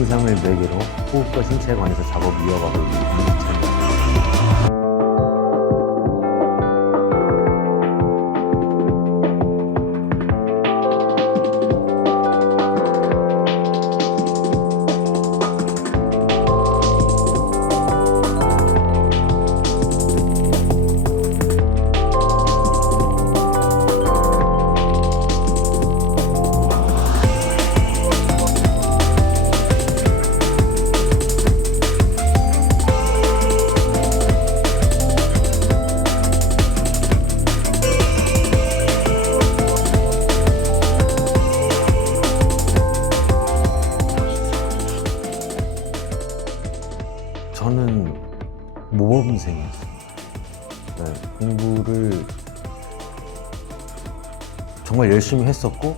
명상을 매개로 호흡과 신체에 관해서 작업을 이어가고 있는 임기찬입니다. 저는 모범생이었어요. 네, 공부를 정말 열심히 했었고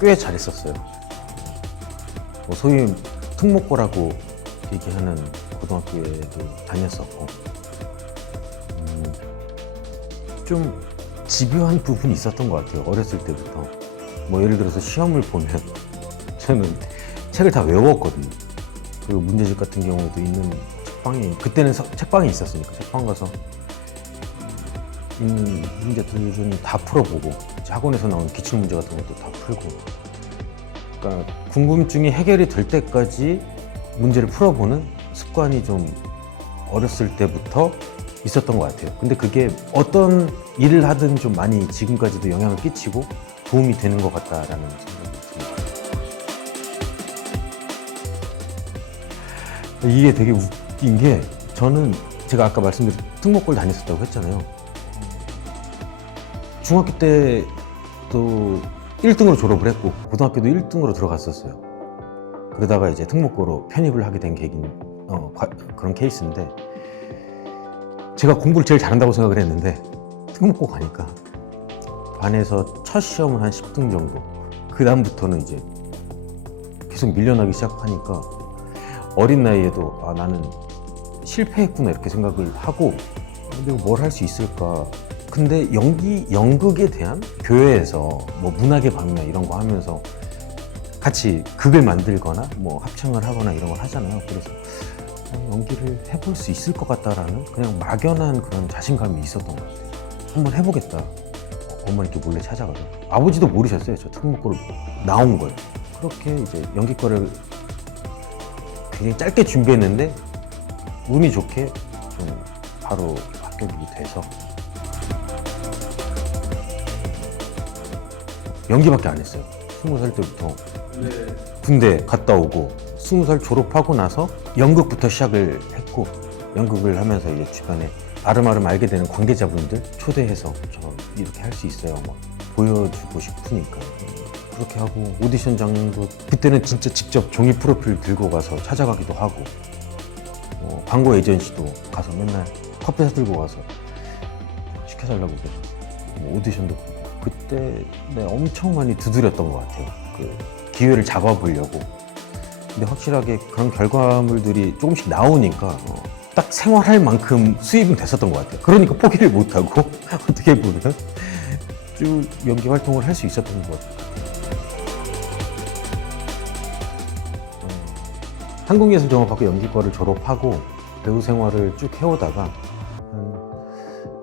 꽤 잘했었어요. 소위 특목고라고 얘기하는 고등학교에도 다녔었고 좀 집요한 부분이 있었던 것 같아요. 어렸을 때부터. 뭐 예를 들어서 시험을 보면 저는 책을 다 외웠거든요. 그리고 문제집 같은 경우도 있는 책방이, 그때는 책방이 있었으니까 책방 가서 있는 문제들은 다 풀어보고 학원에서 나온 기출문제 같은 것도 다 풀고, 그러니까 궁금증이 해결이 될 때까지 문제를 풀어보는 습관이 좀 어렸을 때부터 있었던 것 같아요. 근데 그게 어떤 일을 하든 좀 많이 지금까지도 영향을 끼치고 도움이 되는 것 같다라는 생각이 듭니다. 이게 되게 웃긴 게, 저는 제가 아까 말씀드린 특목고를 다녔었다고 했잖아요. 중학교 때도 1등으로 졸업을 했고 고등학교도 1등으로 들어갔었어요. 그러다가 이제 특목고로 편입을 하게 된 그런 케이스인데, 제가 공부를 제일 잘한다고 생각을 했는데 특목고 가니까 반에서 첫 시험은 한 10등 정도, 그 다음부터는 이제 계속 밀려나기 시작하니까 어린 나이에도 나는 실패했구나 이렇게 생각을 하고, 내가 뭘 할 수 있을까. 근데 연극에 대한 교회에서 뭐 문학의 밤이나 이런 거 하면서 같이 극을 만들거나 뭐 합창을 하거나 이런 걸 하잖아요. 그래서 연기를 해볼 수 있을 것 같다라는 그냥 막연한 그런 자신감이 있었던 것 같아요. 한번 해보겠다. 어머니께 몰래 찾아가서. 아버지도 모르셨어요. 저 특목고를 나온 걸. 그렇게 이제 연기과를 굉장히 짧게 준비했는데 운이 좋게 좀 바로 합격이 돼서 연기밖에 안 했어요. 20살 때부터 군대 갔다 오고 20살 졸업하고 나서 연극부터 시작을 했고, 연극을 하면서 이제 주변에 아름아름 알게 되는 관계자분들 초대해서 저 이렇게 할 수 있어요 막 보여주고 싶으니까 그렇게 하고, 오디션장도 그때는 진짜 직접 종이 프로필 들고 가서 찾아가기도 하고, 광고 에이전시도 가서 맨날 커피 사들고 가서 시켜달라고 그래서 오디션도 그때 엄청 많이 두드렸던 것 같아요. 그 기회를 잡아보려고. 근데 확실하게 그런 결과물들이 조금씩 나오니까 딱 생활할 만큼 수입은 됐었던 것 같아요. 그러니까 포기를 못하고 어떻게 보면 쭉 연기 활동을 할 수 있었던 것 같아요. 한국예술종합학교 연기과를 졸업하고 배우 생활을 쭉 해오다가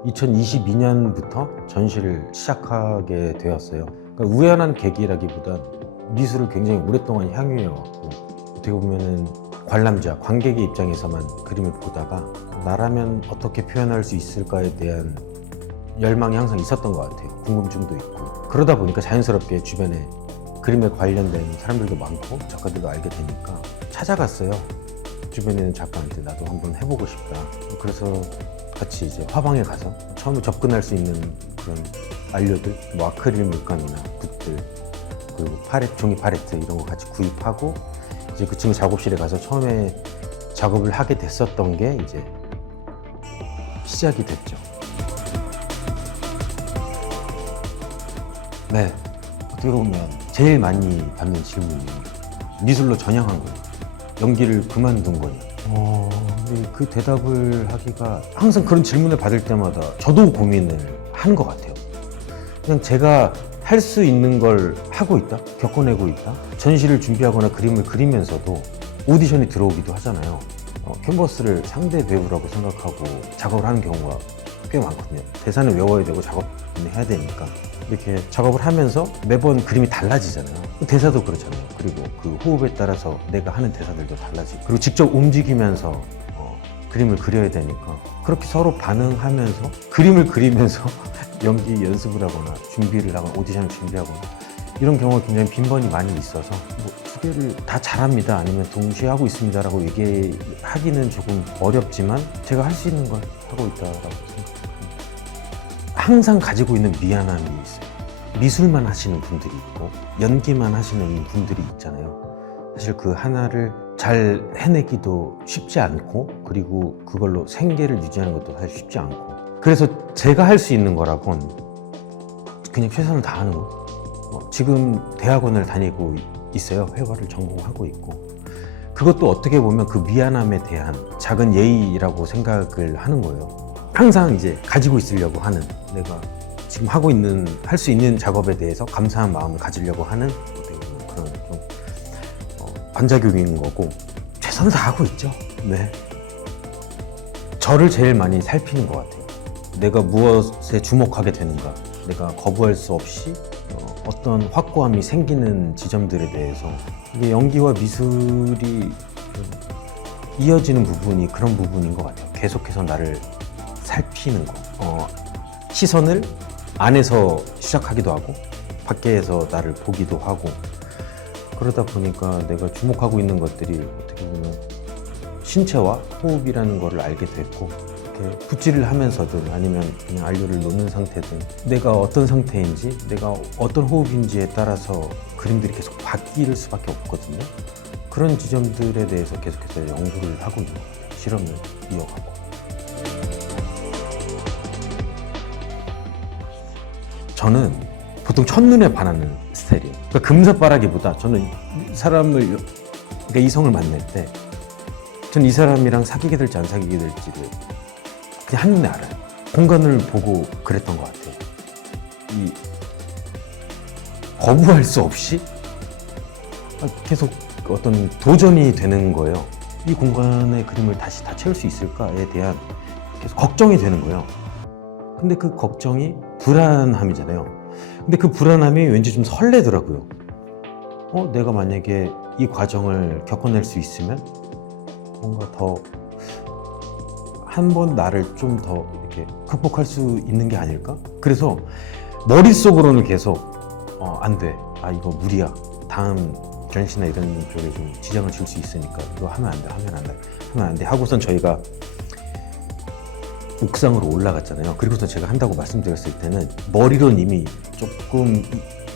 2022년부터 전시를 시작하게 되었어요. 그러니까 우연한 계기라기보단 미술을 굉장히 오랫동안 향유해왔고, 어떻게 보면은 관람자, 관객의 입장에서만 그림을 보다가 나라면 어떻게 표현할 수 있을까에 대한 열망이 항상 있었던 것 같아요. 궁금증도 있고. 그러다 보니까 자연스럽게 주변에 그림에 관련된 사람들도 많고 작가들도 알게 되니까 찾아갔어요. 주변에 있는 작가한테 나도 한번 해보고 싶다. 그래서 같이 이제 화방에 가서 처음에 접근할 수 있는 그런 안료들, 뭐 아크릴 물감이나 붓들, 그리고 종이 팔레트 이런 거 같이 구입하고 이제 그 친구 작업실에 가서 처음에 작업을 하게 됐었던 게 이제 시작이 됐죠. 네, 어떻게 보면 제일 많이 받는 질문이 미술로 전향한 거예요. 연기를 그만둔 거냐. 근데 그 대답을 하기가, 항상 그런 질문을 받을 때마다 저도 고민을 하는 것 같아요. 그냥 제가 할 할 수 있는 걸 하고 있다, 겪어내고 있다. 전시를 준비하거나 그림을 그리면서도 오디션이 들어오기도 하잖아요. 캔버스를 상대 배우라고 생각하고 작업을 하는 경우가 꽤 많거든요. 대사는 외워야 되고 작업은 해야 되니까 이렇게 작업을 하면서 매번 그림이 달라지잖아요. 대사도 그렇잖아요. 그리고 그 호흡에 따라서 내가 하는 대사들도 달라지고, 그리고 직접 움직이면서 그림을 그려야 되니까 그렇게 서로 반응하면서 그림을 그리면서 연기 연습을 하거나 준비를 하거나 오디션을 준비하거나 이런 경우가 굉장히 빈번히 많이 있어서 두 개를 다 잘합니다, 아니면 동시에 하고 있습니다라고 얘기하기는 조금 어렵지만 제가 할 수 있는 걸 하고 있다라고 생각합니다. 항상 가지고 있는 미안함이 있어요. 미술만 하시는 분들이 있고 연기만 하시는 분들이 있잖아요. 사실 그 하나를 잘 해내기도 쉽지 않고, 그리고 그걸로 생계를 유지하는 것도 사실 쉽지 않고, 그래서 제가 할 수 있는 거라곤 그냥 최선을 다하는 거. 지금 대학원을 다니고 있어요. 회화를 전공하고 있고, 그것도 어떻게 보면 그 미안함에 대한 작은 예의라고 생각을 하는 거예요. 항상 이제 가지고 있으려고 하는, 내가 지금 하고 있는, 할 수 있는 작업에 대해서 감사한 마음을 가지려고 하는 그런 좀 반작용인 거고, 최선을 다하고 있죠. 네. 저를 제일 많이 살피는 것 같아요. 내가 무엇에 주목하게 되는가, 내가 거부할 수 없이 어떤 확고함이 생기는 지점들에 대해서, 이게 연기와 미술이 이어지는 부분이 그런 부분인 것 같아요. 계속해서 나를 살피는 거. 시선을 안에서 시작하기도 하고 밖에서 나를 보기도 하고, 그러다 보니까 내가 주목하고 있는 것들이 어떻게 보면 신체와 호흡이라는 거를 알게 됐고, 이렇게 붓질을 하면서든 아니면 그냥 안료를 놓는 상태든 내가 어떤 상태인지, 내가 어떤 호흡인지에 따라서 그림들이 계속 바뀔 수밖에 없거든요. 그런 지점들에 대해서 계속해서 연구를 하고 있는 것 같아요. 실험을 이어가고. 저는 보통 첫눈에 반하는 스타일이에요. 그러니까 금사빠라기보다 저는 이 사람을, 그러니까 이성을 만날 때 전 이 사람이랑 사귀게 될지 안 사귀게 될지를 그냥 한눈에 알아요. 공간을 보고 그랬던 것 같아요. 이 거부할 수 없이 계속 어떤 도전이 되는 거예요. 이 공간의 그림을 다시 다 채울 수 있을까에 대한 계속 걱정이 되는 거예요. 근데 그 걱정이 불안함이잖아요. 근데 그 불안함이 왠지 좀 설레더라고요. 내가 만약에 이 과정을 겪어낼 수 있으면 뭔가 더 한 번 나를 좀 더 이렇게 극복할 수 있는 게 아닐까? 그래서 머릿속으로는 계속 안 돼. 이거 무리야. 다음 전시나 이런 쪽에 좀 지장을 줄 수 있으니까 이거 하면 안 돼. 하면 안 돼. 하고선 저희가 옥상으로 올라갔잖아요. 그리고서 제가 한다고 말씀드렸을 때는 머리로는 이미 조금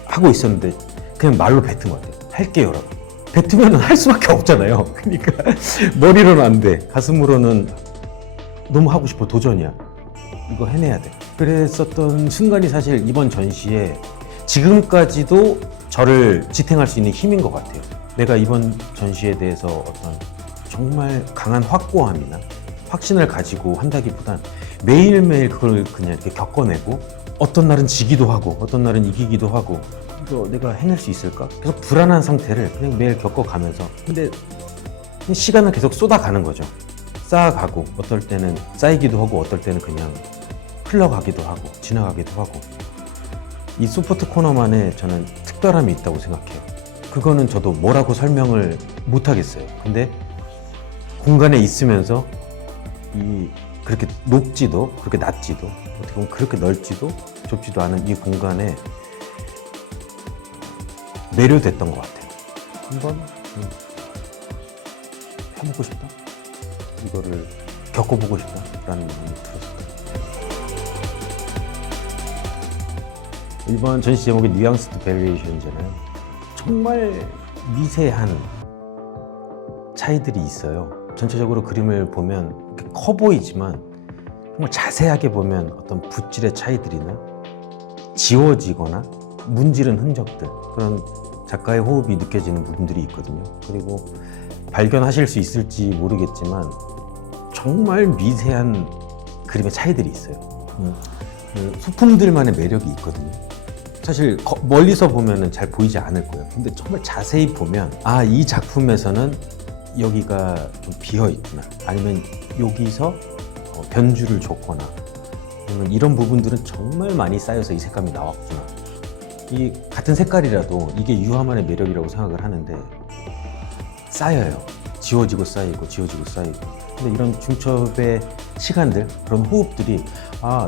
하고 있었는데 그냥 말로 뱉은 것 같아요. 할게요, 라고. 뱉으면 할 수밖에 없잖아요. 그러니까 머리로는 안 돼. 가슴으로는 너무 하고 싶어. 도전이야. 이거 해내야 돼. 그랬었던 순간이 사실 이번 전시에 지금까지도 저를 지탱할 수 있는 힘인 것 같아요. 내가 이번 전시에 대해서 어떤 정말 강한 확고함이나 확신을 가지고 한다기보단 매일매일 그걸 그냥 이렇게 겪어내고, 어떤 날은 지기도 하고 어떤 날은 이기기도 하고, 이거 내가 해낼 수 있을까? 계속 불안한 상태를 그냥 매일 겪어가면서, 근데 시간을 계속 쏟아가는 거죠. 쌓아가고, 어떨 때는 쌓이기도 하고 어떨 때는 그냥 흘러가기도 하고 지나가기도 하고. 이 소프트 코너만의 저는 특별함이 있다고 생각해요. 그거는 저도 뭐라고 설명을 못 하겠어요. 근데 공간에 있으면서 그렇게 높지도 그렇게 낮지도 어떻게 보면 그렇게 넓지도 좁지도 않은 이 공간에 매료됐던 것 같아요. 한번 해보고 싶다, 이거를 겪어보고 싶다라는 마음이 들었어요. 이번 전시 제목이 뉘앙스드 베리에이션이잖아요. 정말 미세한 차이들이 있어요. 전체적으로 그림을 보면 커 보이지만 정말 자세하게 보면 어떤 붓질의 차이들이나 지워지거나 문지른 흔적들, 그런 작가의 호흡이 느껴지는 부분들이 있거든요. 그리고 발견하실 수 있을지 모르겠지만 정말 미세한 그림의 차이들이 있어요. 소품들만의 매력이 있거든요. 사실 멀리서 보면은 잘 보이지 않을 거예요. 근데 정말 자세히 보면 아, 이 작품에서는 여기가 좀 비어 있구나. 아니면 여기서 변주를 줬거나 아니면 이런 부분들은 정말 많이 쌓여서 이 색감이 나왔구나. 이 같은 색깔이라도 이게 유화만의 매력이라고 생각을 하는데 쌓여요. 지워지고 쌓이고 지워지고 쌓이고. 근데 이런 중첩의 시간들, 그런 호흡들이 아,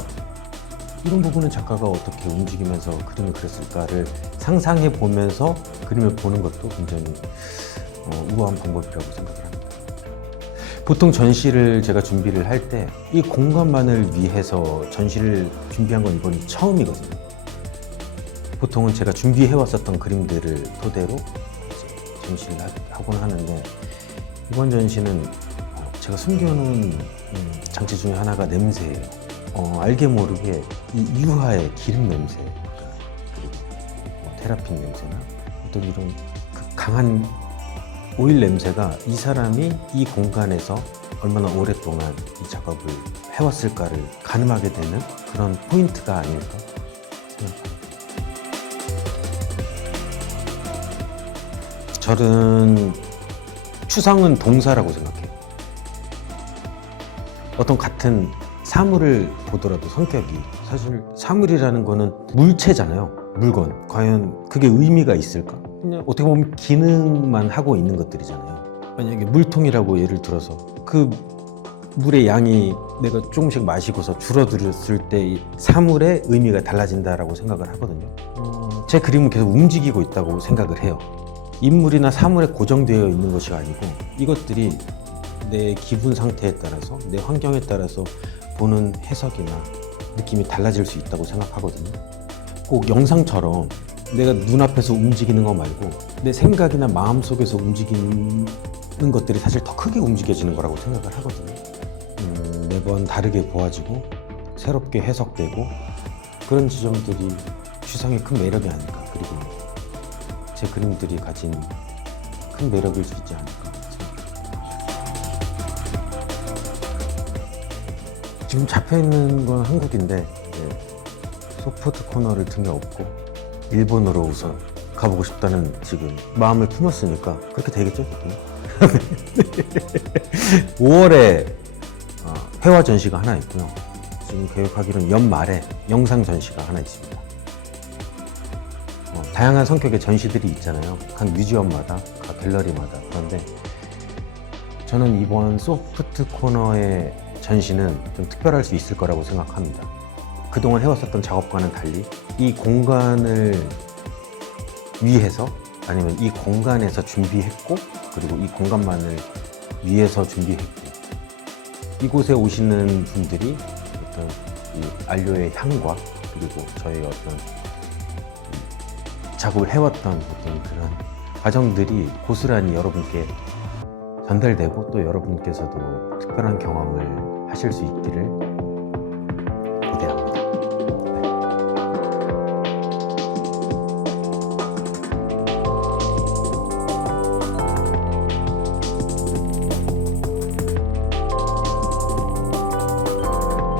이런 부분은 작가가 어떻게 움직이면서 그림을 그렸을까를 상상해 보면서 그림을 보는 것도 굉장히 우아한 방법이라고 생각을 합니다. 보통 전시를 제가 준비를 할 때 이 공간만을 위해서 전시를 준비한 건 이번이 처음이거든요. 보통은 제가 준비해 왔었던 그림들을 토대로 전시를 하곤 하는데 이번 전시는 제가 숨겨놓은 장치 중에 하나가 냄새예요. 알게 모르게 이 유화의 기름 냄새, 그리고 테라핀 냄새나 어떤 이런 그 강한 오일 냄새가 이 사람이 이 공간에서 얼마나 오랫동안 이 작업을 해왔을까를 가늠하게 되는 그런 포인트가 아닐까 생각합니다. 저는 추상은 동사라고 생각해요. 어떤 같은 사물을 보더라도 성격이 사실 사물이라는 거는 물체잖아요. 물건. 과연 그게 의미가 있을까? 그냥 어떻게 보면 기능만 하고 있는 것들이잖아요. 만약에 물통이라고 예를 들어서 그 물의 양이 내가 조금씩 마시고서 줄어들었을 때 사물의 의미가 달라진다라고 생각을 하거든요. 제 그림은 계속 움직이고 있다고 생각을 해요. 인물이나 사물에 고정되어 있는 것이 아니고 이것들이 내 기분 상태에 따라서 내 환경에 따라서 보는 해석이나 느낌이 달라질 수 있다고 생각하거든요. 꼭 영상처럼 내가 눈앞에서 움직이는 거 말고 내 생각이나 마음 속에서 움직이는 것들이 사실 더 크게 움직여지는 거라고 생각을 하거든요. 매번 다르게 보아지고 새롭게 해석되고 그런 지점들이 추상의 큰 매력이 아닐까. 그리고 제 그림들이 가진 큰 매력일 수 있지 않을까 생각합니다. 지금 잡혀있는 건 한국인데 소프트 코너를 등에 업고 일본으로 우선 가보고 싶다는 지금 마음을 품었으니까 그렇게 되겠죠? 5월에 회화 전시가 하나 있고요. 지금 계획하기로는 연말에 영상 전시가 하나 있습니다. 다양한 성격의 전시들이 있잖아요. 각 뮤지엄마다, 각 갤러리마다. 그런데 저는 이번 소프트 코너의 전시는 좀 특별할 수 있을 거라고 생각합니다. 그동안 해왔었던 작업과는 달리 이 공간을 위해서 아니면 이 공간에서 준비했고 그리고 이 공간만을 위해서 준비했고 이곳에 오시는 분들이 어떤 이 안료의 향과 그리고 저의 어떤 작업을 해왔던 어떤 그런 과정들이 고스란히 여러분께 전달되고 또 여러분께서도 특별한 경험을 하실 수 있기를